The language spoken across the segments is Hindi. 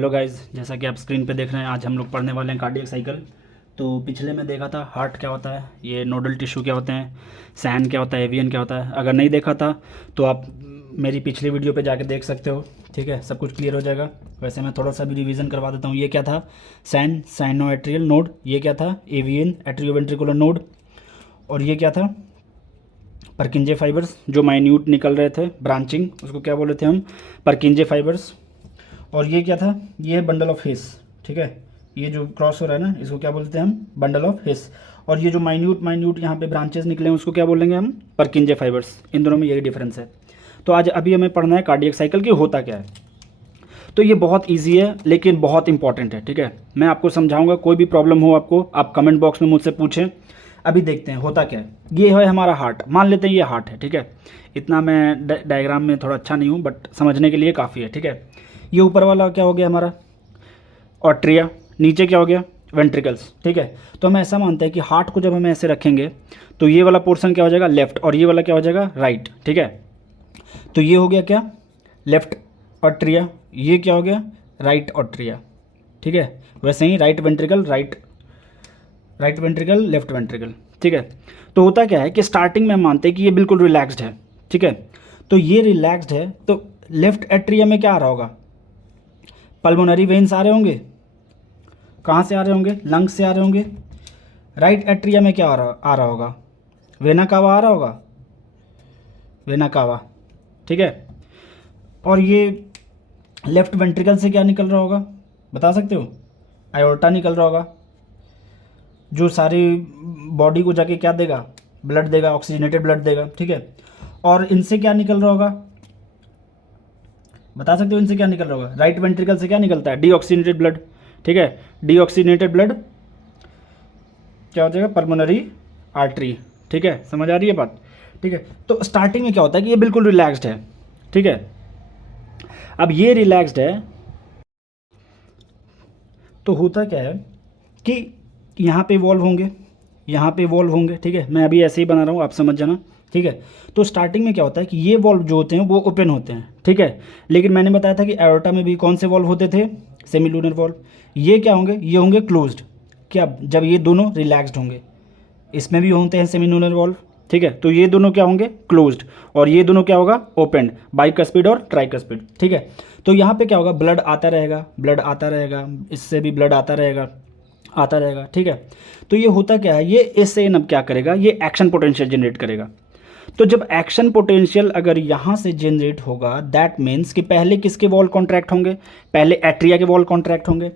हेलो गाइस, जैसा कि आप स्क्रीन पे देख रहे हैं, आज हम लोग पढ़ने वाले हैं कार्डियक साइकिल। तो पिछले में देखा था हार्ट क्या होता है, ये नोडल टिश्यू क्या होते हैं, सैन क्या होता है, एवियन क्या होता है। अगर नहीं देखा था तो आप मेरी पिछली वीडियो पे जाके देख सकते हो। ठीक है, सब कुछ क्लियर हो जाएगा। वैसे मैं थोड़ा सा भी रिवीजन करवा देता हूँ। ये क्या था, सैन साइनोएट्रियल नोड। ये क्या था, एवियन एट्रियोवेंट्रिकुलर नोड। और ये क्या था, परकिंजे फाइबर्स जो माइन्यूट निकल रहे थे, ब्रांचिंग, उसको क्या बोले थे हम, परकिंजे फाइबर्स। और ये क्या था, ये है बंडल ऑफ हिस। ठीक है, ये जो क्रॉस हो रहा है ना, इसको क्या बोलते हैं हम, बंडल ऑफ हिस। और ये जो माइन्यूट माइन्यूट यहाँ पे ब्रांचेस निकले हैं, उसको क्या बोलेंगे हम, परकिंजे फाइबर्स। इन दोनों में यही डिफरेंस है। तो आज अभी हमें पढ़ना है कार्डियक साइकिल की होता क्या है। तो ये बहुत ईजी है लेकिन बहुत इंपॉर्टेंट है। ठीक है, मैं आपको समझाऊंगा। कोई भी प्रॉब्लम हो आपको, आप कमेंट बॉक्स में मुझसे पूछें। अभी देखते हैं होता क्या है। ये है हमारा हार्ट, मान लेते हैं ये हार्ट है। ठीक है, इतना मैं डायग्राम में थोड़ा अच्छा नहीं हूँ, बट समझने के लिए काफ़ी है। ठीक है, ये ऊपर वाला क्या हो गया हमारा, ऑर्ट्रिया। नीचे क्या हो गया, वेंट्रिकल्स। ठीक है, तो हम ऐसा मानते हैं कि हार्ट को जब हम ऐसे रखेंगे तो ये वाला पोर्शन क्या हो जाएगा, लेफ्ट, और ये वाला क्या हो जाएगा, राइट। ठीक है, तो ये हो गया क्या, लेफ्ट ऑर्ट्रिया। ये क्या हो गया, राइट ऑर्ट्रिया। ठीक है, वैसे ही right ventricle, right ventricle, left ventricle. ठीक है, तो होता क्या है कि स्टार्टिंग में हम मानते हैं कि ये बिल्कुल रिलैक्स्ड है। ठीक है, तो ये रिलैक्स्ड है, तो लेफ्ट एट्रिया में क्या आ रहा होगा, पल्मोनरी वेन्स आ रहे होंगे। कहाँ से आ रहे होंगे, लंग्स से आ रहे होंगे। राइट एट्रिया में क्या आ रहा होगा, वेना कावा आ रहा होगा, वेना कावा। ठीक है, और ये लेफ्ट वेंट्रिकल से क्या निकल रहा होगा, बता सकते हो, आयोर्टा निकल रहा होगा, जो सारी बॉडी को जाके क्या देगा, ब्लड देगा, ऑक्सीजनेटेड ब्लड देगा। ठीक है, और इनसे क्या निकल रहा होगा, बता सकते हो इनसे क्या निकल रहा होगा, राइट वेंट्रिकल से क्या निकलता है, डीऑक्सीजनेटेड ब्लड। ठीक है, डीऑक्सीजनेटेड ब्लड क्या हो जाएगा, पल्मोनरी आर्टरी। ठीक है, समझ आ रही है बात। ठीक है, तो स्टार्टिंग में क्या होता है कि ये बिल्कुल रिलैक्स्ड है। ठीक है, अब ये रिलैक्स्ड है तो होता क्या है कि यहाँ पे वॉल्व होंगे, यहाँ पे वॉल्व होंगे। ठीक है, मैं अभी ऐसे ही बना रहा हूँ, आप समझ जाना। ठीक है, तो स्टार्टिंग में क्या होता है कि ये वॉल्व जो होते हैं वो ओपन होते हैं। ठीक है, लेकिन मैंने बताया था कि एओर्टा में भी कौन से वॉल्व होते थे, सेमीलूनर वॉल्व। ये क्या होंगे, ये होंगे क्लोज्ड। क्या, जब ये दोनों रिलैक्स्ड होंगे। इसमें भी होते हैं सेमीलूनर वॉल्व। ठीक है, तो ये दोनों क्या होंगे, क्लोज्ड, और ये दोनों क्या होगा, ओपन, बाइकस्पिड और ट्राइकस्पिड। ठीक है, तो यहाँ पे क्या होगा, ब्लड आता रहेगा, ब्लड आता रहेगा, इससे भी ब्लड आता रहेगा, आता रहेगा। ठीक है, तो ये होता क्या है, ये इससे अब क्या करेगा, ये एक्शन पोटेंशियल जनरेट करेगा। तो जब एक्शन पोटेंशियल अगर यहाँ से जनरेट होगा, दैट मीन्स कि पहले किसके वॉल कॉन्ट्रैक्ट होंगे, पहले एट्रिया के वॉल कॉन्ट्रैक्ट होंगे।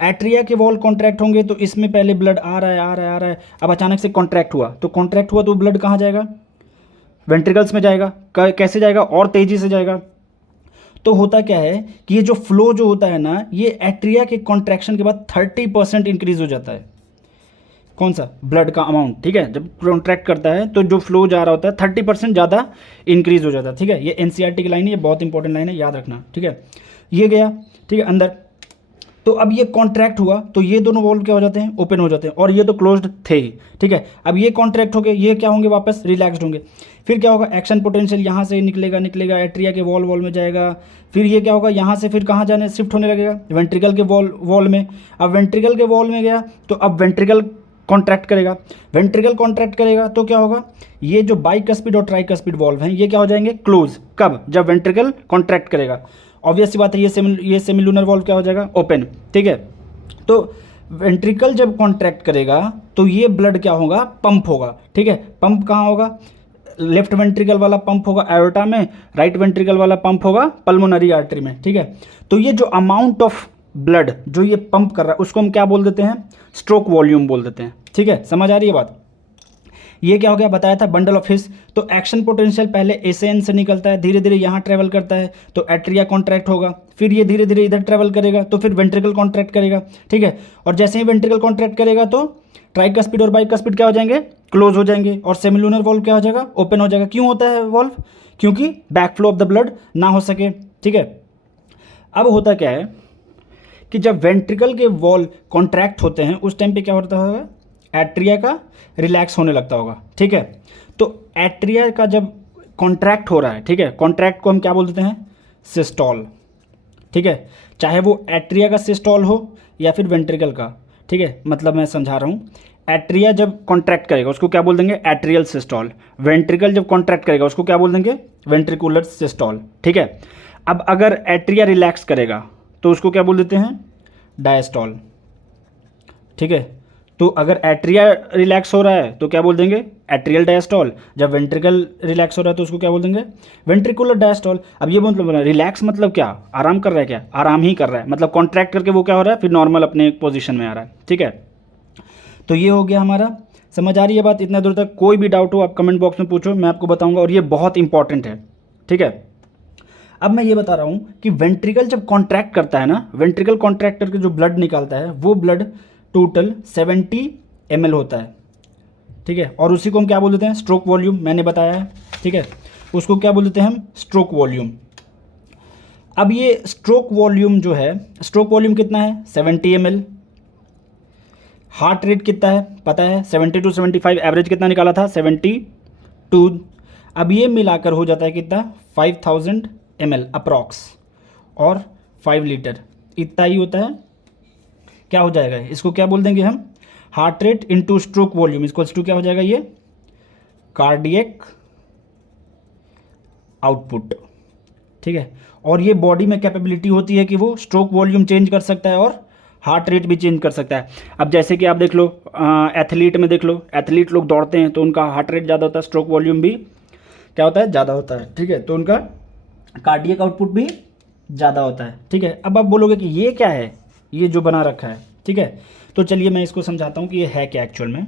एट्रिया के वॉल कॉन्ट्रैक्ट होंगे तो इसमें पहले ब्लड आ रहा है, आ रहा है, आ रहा है। अब अचानक से कॉन्ट्रैक्ट हुआ, तो कॉन्ट्रैक्ट हुआ तो ब्लड कहाँ जाएगा, वेंट्रिकल्स में जाएगा। कैसे जाएगा, और तेजी से जाएगा। तो होता क्या है कि ये जो फ्लो जो होता है ना, ये एट्रिया के कॉन्ट्रैक्शन के बाद 30% इंक्रीज हो जाता है। कौन सा, ब्लड का अमाउंट। ठीक है, जब कॉन्ट्रैक्ट करता है तो जो फ्लो जा रहा होता है 30% ज़्यादा इंक्रीज हो जाता है। ठीक है, ये एनसीईआरटी की लाइन है, ये बहुत इंपॉर्टेंट लाइन है, याद रखना। ठीक है, ये गया। ठीक है, अंदर। तो अब ये कॉन्ट्रैक्ट हुआ तो ये दोनों वॉल्व क्या हो जाते हैं, ओपन हो जाते हैं, और ये तो क्लोज्ड थे ही। ठीक है, अब ये कॉन्ट्रैक्ट हो गए, ये क्या होंगे, वापस रिलैक्स्ड होंगे। फिर क्या होगा, एक्शन पोटेंशियल यहाँ से निकलेगा, निकलेगा एट्रिया के वॉल में जाएगा। फिर ये क्या होगा, यहाँ से फिर कहाँ जाने, शिफ्ट होने लगेगा, वेंट्रिकल के वॉल में। अब वेंट्रिकल के वॉल में गया तो अब वेंट्रिकल कॉन्ट्रैक्ट करेगा, वेंट्रिकल कॉन्ट्रैक्ट करेगा तो क्या होगा, ये जो बाइकस्पिड और ट्राइकस्पिड वॉल्व हैं ये क्या हो जाएंगे, क्लोज। कब, जब वेंट्रिकल कॉन्ट्रैक्ट करेगा। ऑब्वियस सी बात है, ये सेमिलूनर वॉल्व क्या हो जाएगा, ओपन। ठीक है, तो वेंट्रिकल जब कॉन्ट्रैक्ट करेगा तो ये ब्लड क्या होगा, पंप होगा। ठीक है, पंप कहाँ होगा, लेफ्ट वेंट्रिकल वाला पंप होगा एओर्टा में, राइट वेंट्रिकल वाला पंप होगा पल्मोनरी आर्टरी में। ठीक है, तो ये जो अमाउंट ऑफ ब्लड जो ये पंप कर रहा है उसको हम क्या बोल देते हैं, स्ट्रोक वॉल्यूम बोल देते हैं। ठीक है, समझ आ रही है बात। ये क्या हो गया, बताया था बंडल ऑफ हिस। तो एक्शन पोटेंशियल पहले एसएन से निकलता है, धीरे धीरे यहाँ ट्रेवल करता है तो एट्रिया कॉन्ट्रैक्ट होगा, फिर ये धीरे धीरे इधर ट्रेवल करेगा तो फिर वेंट्रिकल कॉन्ट्रैक्ट करेगा। ठीक है, और जैसे ही वेंट्रिकल कॉन्ट्रैक्ट करेगा तो ट्राइकस्पिड और बाइकस्पिड क्या हो जाएंगे, क्लोज हो जाएंगे, और सेमिलूनर वॉल्व क्या हो जाएगा, ओपन हो जाएगा। क्यों होता है वॉल्व, क्योंकि बैकफ्लो ऑफ द ब्लड ना हो सके। ठीक है, अब होता क्या है कि जब वेंट्रिकल के वॉल कॉन्ट्रैक्ट होते हैं उस टाइम पे क्या होता होगा, एट्रिया का रिलैक्स होने लगता होगा। ठीक है, तो एट्रिया का जब कॉन्ट्रैक्ट हो रहा है, ठीक है, कॉन्ट्रैक्ट को हम क्या बोल देते हैं, सिस्टॉल। ठीक है, चाहे वो एट्रिया का सिस्टोल हो या फिर वेंट्रिकल का, ठीक है, मतलब मैं समझा रहा हूँ। एट्रिया जब कॉन्ट्रैक्ट करेगा उसको क्या बोल देंगे, एट्रियल सिस्टोल। वेंट्रिकल जब कॉन्ट्रैक्ट करेगा उसको क्या बोल देंगे, वेंट्रिकुलर सिस्टोल। ठीक है, अब अगर एट्रिया रिलैक्स करेगा तो उसको क्या बोल देते हैं, डायस्टोल। ठीक है, तो अगर एट्रिया रिलैक्स हो रहा है तो क्या बोल देंगे, एट्रियल डायस्टोल। जब वेंट्रिकल रिलैक्स हो रहा है तो उसको क्या बोल देंगे, वेंट्रिकुलर डायस्टोल। अब ये मतलब रिलैक्स मतलब क्या, आराम कर रहा है, क्या आराम ही कर रहा है, मतलब कॉन्ट्रैक्ट करके वो क्या हो रहा है, फिर नॉर्मल अपने पोजीशन में आ रहा है। ठीक है, तो ये हो गया हमारा। समझ आ रही है बात इतना दूर तक? कोई भी डाउट हो आप कमेंट बॉक्स में पूछो, मैं आपको बताऊंगा, और ये बहुत इंपॉर्टेंट है। ठीक है, अब मैं ये बता रहा हूँ कि वेंट्रिकल जब कॉन्ट्रैक्ट करता है ना, वेंट्रिकल कॉन्ट्रैक्ट करके जो ब्लड निकालता है वो ब्लड टोटल 70 ml होता है। ठीक है, और उसी को हम क्या बोल देते हैं, स्ट्रोक वॉल्यूम, मैंने बताया है। ठीक है, उसको क्या बोल देते हैं हम, स्ट्रोक वॉल्यूम। अब ये स्ट्रोक वॉल्यूम जो है, स्ट्रोक वॉल्यूम कितना है, 70 ml। हार्ट रेट कितना है पता है, 70 to 75, एवरेज कितना निकाला था, 72। अब ये मिलाकर हो जाता है कितना, 5000 ml अप्रॉक्स, और 5 लीटर, इतना ही होता है। क्या हो जाएगा, इसको क्या बोल देंगे हम, heart rate into stroke volume equals to क्या हो जाएगा, ये कार्डियक आउटपुट। ठीक है, और ये बॉडी में कैपेबिलिटी होती है कि वो स्ट्रोक वॉल्यूम चेंज कर सकता है और हार्ट रेट भी चेंज कर सकता है। अब जैसे कि आप देख लो, एथलीट में देख लो, एथलीट लोग दौड़ते हैं तो उनका हार्ट रेट ज़्यादा होता है, स्ट्रोक वॉल्यूम भी क्या होता है, ज़्यादा होता है। ठीक है, तो उनका कार्डियक आउटपुट भी ज़्यादा होता है। ठीक है, अब आप बोलोगे कि ये क्या है, ये जो बना रखा है। ठीक है, तो चलिए मैं इसको समझाता हूँ कि ये है क्या एक्चुअल में।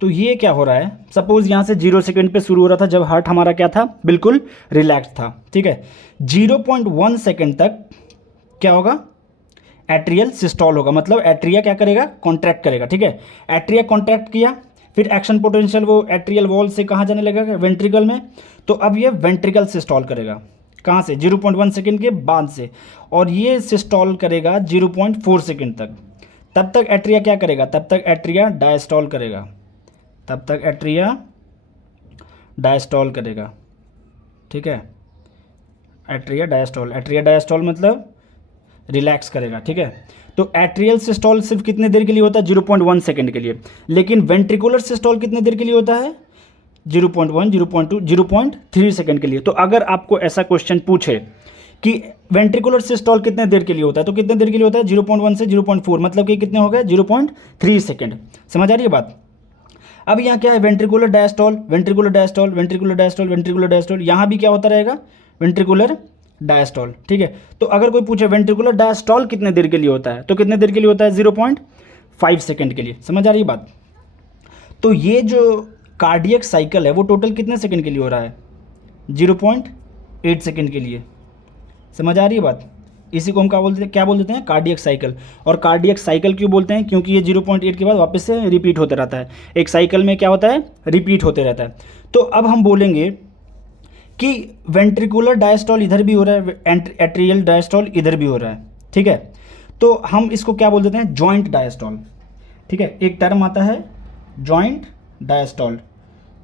तो ये क्या हो रहा है, सपोज यहाँ से 0 सेकेंड पे शुरू हो रहा था जब हार्ट हमारा क्या था, बिल्कुल रिलैक्स था। ठीक है, 0.1 सेकेंड तक क्या होगा, एट्रियल सिस्टोल होगा, मतलब एट्रिया क्या करेगा, कॉन्ट्रैक्ट करेगा। ठीक है, एट्रिया कॉन्ट्रैक्ट किया, फिर एक्शन पोटेंशियल वो एट्रियल वॉल से कहाँ जाने लगेगा, वेंट्रिकल में। तो अब ये वेंट्रिकल सिस्टोल करेगा, कहाँ से, 0.1 सेकेंड के बाद से, और ये सिस्टोल करेगा 0.4 सेकेंड तक। तब तक एट्रिया क्या करेगा, तब तक एट्रिया डायस्टोल करेगा, तब तक एट्रिया डायस्टोल करेगा। ठीक है, एट्रिया डायस्टोल, एट्रिया डायस्टोल मतलब रिलैक्स करेगा। ठीक है, तो एट्रियल सिस्टोल सिर्फ कितने देर के लिए होता है, 0.1 सेकेंड के लिए, लेकिन वेंट्रिकुलर सिस्टोल कितने देर के लिए होता है, 0.1, 0.2, 0.3 सेकेंड के लिए। तो अगर आपको ऐसा क्वेश्चन पूछे कि वेंट्रिकुलर सिस्टोल कितने देर के लिए होता है, तो कितने देर के लिए होता है, 0.1 से 0.4, मतलब कि कितने हो गए, 0.3 सेकेंड। समझ आ रही है बात? अब यहाँ क्या है, ventricular diastole, ventricular diastole, ventricular diastole, ventricular diastole, यहाँ भी क्या होता रहेगा, वेंट्रिकुलर डायस्टोल। ठीक है, तो अगर कोई पूछे वेंट्रिकुलर डायस्टोल कितने देर के लिए होता है, तो कितने देर के लिए होता है, 0.5 सेकेंड के लिए। समझ आ रही है बात? तो ये जो कार्डियक साइकिल है वो टोटल कितने सेकेंड के लिए हो रहा है, 0.8 सेकेंड के लिए। समझ आ रही है बात? इसी को हम क्या बोल देते हैं, कार्डियक साइकिल। और कार्डियक साइकिल क्यों बोलते हैं, क्योंकि ये 0.8 के बाद वापस से रिपीट होता रहता है, एक साइकिल में क्या होता है, रिपीट होते रहता है। तो अब हम बोलेंगे कि वेंट्रिकुलर डायस्टोल इधर भी हो रहा है, एट्रियल डायस्टोल इधर भी हो रहा है। ठीक है, तो हम इसको क्या बोल देते हैं, जॉइंट डायस्टोल। ठीक है, एक टर्म आता है जॉइंट डायस्टोल।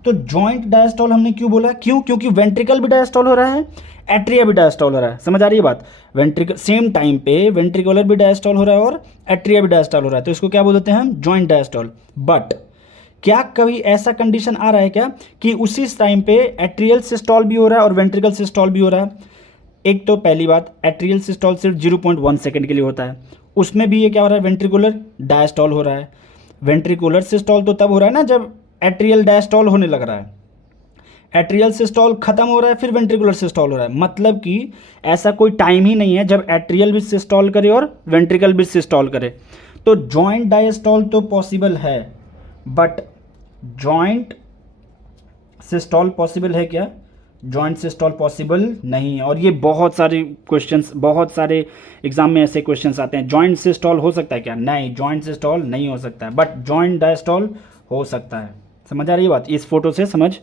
तो जॉइंट डायस्टोल हमने क्यों बोला, क्यों, क्योंकि वेंट्रिकल भी डायस्टोल हो रहा है, एट्रिया भी डायस्टोल हो रहा है। समझ आ रही है बात? वेंट्रिकल सेम टाइम पे वेंट्रिकुलर भी डायस्टोल हो रहा है और एट्रिया भी डायस्टोल हो रहा है, तो इसको क्या बोल देते हैं हम, जॉइंट डायस्टोल। बट क्या कभी ऐसा कंडीशन आ रहा है क्या कि उसी टाइम पे एट्रियल सिस्टोल भी हो रहा है और वेंट्रिकल सिस्टोल भी हो रहा है? एक तो पहली बात, एट्रियल सिस्टोल सिर्फ 0.1 सेकेंड के लिए होता है, उसमें भी ये क्या हो रहा है, वेंट्रिकुलर डायस्टोल हो रहा है। वेंट्रिकुलर सिस्टोल तो तब हो रहा है ना जब एट्रियल डायस्टोल होने लग रहा है, एट्रियल सिस्टोल खत्म हो रहा है फिर वेंट्रिकुलर सिस्टोल हो रहा है। मतलब कि ऐसा कोई टाइम ही नहीं है जब एट्रियल भी सिस्टोल करे और वेंट्रिकल भी सिस्टोल करे। तो जॉइंट डायस्टोल तो पॉसिबल है, बट जॉइंट सिस्टोल पॉसिबल है क्या, जॉइंट सिस्टोल पॉसिबल नहीं है। और ये बहुत सारे क्वेश्चंस, बहुत सारे एग्जाम में ऐसे क्वेश्चंस आते हैं, जॉइंट सिस्टोल हो सकता है क्या, नहीं, जॉइंट सिस्टोल नहीं हो सकता है, बट जॉइंट डायस्टोल हो सकता है। समझ आ रही है बात? इस फोटो से समझ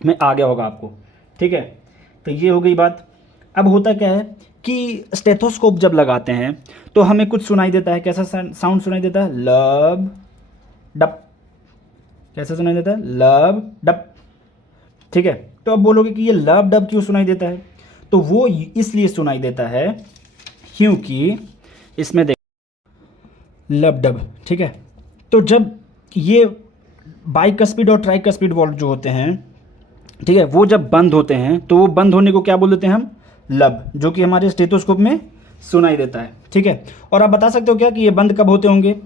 में आ गया होगा आपको। ठीक है, तो ये हो गई बात। अब होता क्या है कि स्टेथोस्कोप जब लगाते हैं तो हमें कुछ सुनाई देता है, कैसा साउंड सुनाई देता है, लब डप, कैसा सुनाई देता है, लब डप। ठीक है, तो अब बोलोगे कि ये लब डब क्यों सुनाई देता है, तो वो इसलिए सुनाई देता है क्योंकि इसमें देख लब डब, ठीक है। तो जब ये बाइकस्पिड और ट्राइकस्पिड वॉल्व जो होते हैं, ठीक है, वो जब बंद होते हैं तो वो बंद होने को क्या बोल देते हैं हम? लब, जो कि हमारे स्टेथोस्कोप में सुनाई देता है, ठीक है। और आप बता सकते हो क्या कि ये बंद कब होते होंगे?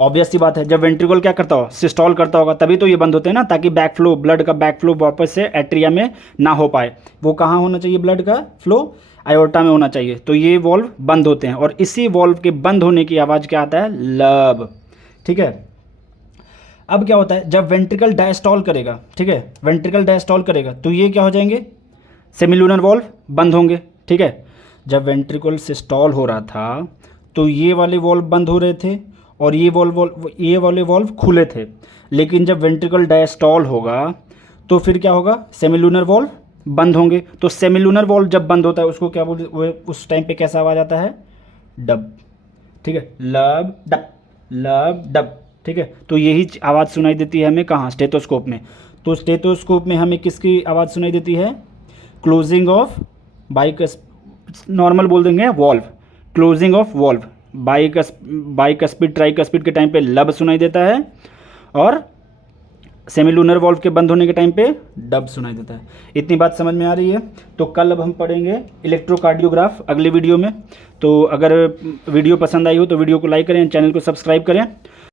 ऑब्वियस सी बात है, जब वेंट्रिकल क्या करता हो, सिस्टॉल करता होगा, तभी तो ये बंद होते हैं ना, ताकि बैक फ्लो, ब्लड का बैक फ्लो वापस से एट्रिया में ना हो पाए। वो कहाँ होना चाहिए ब्लड का फ्लो? आयोर्टा में होना चाहिए। तो ये वॉल्व बंद होते हैं और इसी वॉल्व के बंद होने की आवाज़ क्या आता है? लब, ठीक है। अब क्या होता है जब वेंट्रिकल डायस्टॉल करेगा, ठीक है, वेंट्रिकल डायस्टॉल करेगा तो ये क्या हो जाएंगे? सेमिलूनर वॉल्व बंद होंगे, ठीक है। जब वेंट्रिकल सिस्टॉल हो रहा था तो ये वाले वॉल्व बंद हो रहे थे और ये वाले वॉल्व खुले थे। लेकिन जब वेंट्रिकल डायस्टॉल होगा तो फिर क्या होगा? सेमिलूनर वॉल्व बंद होंगे। तो सेमिलूनर वॉल्व जब बंद होता है उसको क्या बोलते, उस टाइम पे कैसा आवाज़ आता है? डब, ठीक है, लब डब, लब डब, ठीक है। तो यही आवाज़ सुनाई देती है हमें कहाँ? स्टेथोस्कोप में। तो स्टेथोस्कोप में हमें किसकी आवाज़ सुनाई देती है? क्लोजिंग ऑफ नॉर्मल बोल देंगे valve, closing of valve. Bicuspid tricuspid के टाइम पे लब सुनाई देता है और सेमिलूनर वॉल्व के बंद होने के टाइम पे डब सुनाई देता है। इतनी बात समझ में आ रही है? तो कल अब हम पढ़ेंगे इलेक्ट्रोकार्डियोग्राफ अगले वीडियो में। तो अगर वीडियो पसंद आई हो तो वीडियो को लाइक करें, चैनल को सब्सक्राइब करें।